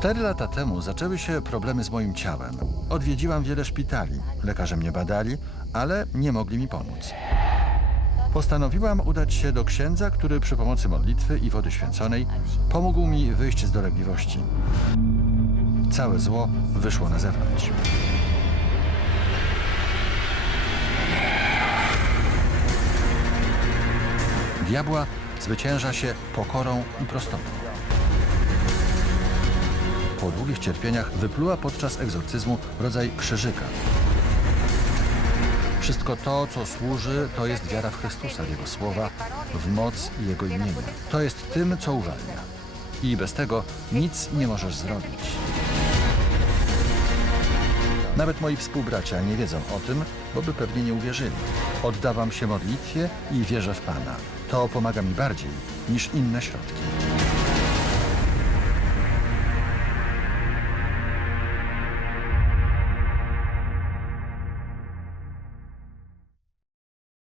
Cztery lata temu zaczęły się problemy z moim ciałem. Odwiedziłam wiele szpitali. Lekarze mnie badali, ale nie mogli mi pomóc. Postanowiłam udać się do księdza, który przy pomocy modlitwy i wody święconej pomógł mi wyjść z dolegliwości. Całe zło wyszło na zewnątrz. Diabła zwycięża się pokorą i prostotą. Po długich cierpieniach wypluła podczas egzorcyzmu rodzaj krzyżyka. Wszystko to, co służy, to jest wiara w Chrystusa, w Jego słowa, w moc Jego imienia. To jest tym, co uwalnia. I bez tego nic nie możesz zrobić. Nawet moi współbracia nie wiedzą o tym, bo by pewnie nie uwierzyli. Oddawam się modlitwie i wierzę w Pana. To pomaga mi bardziej niż inne środki.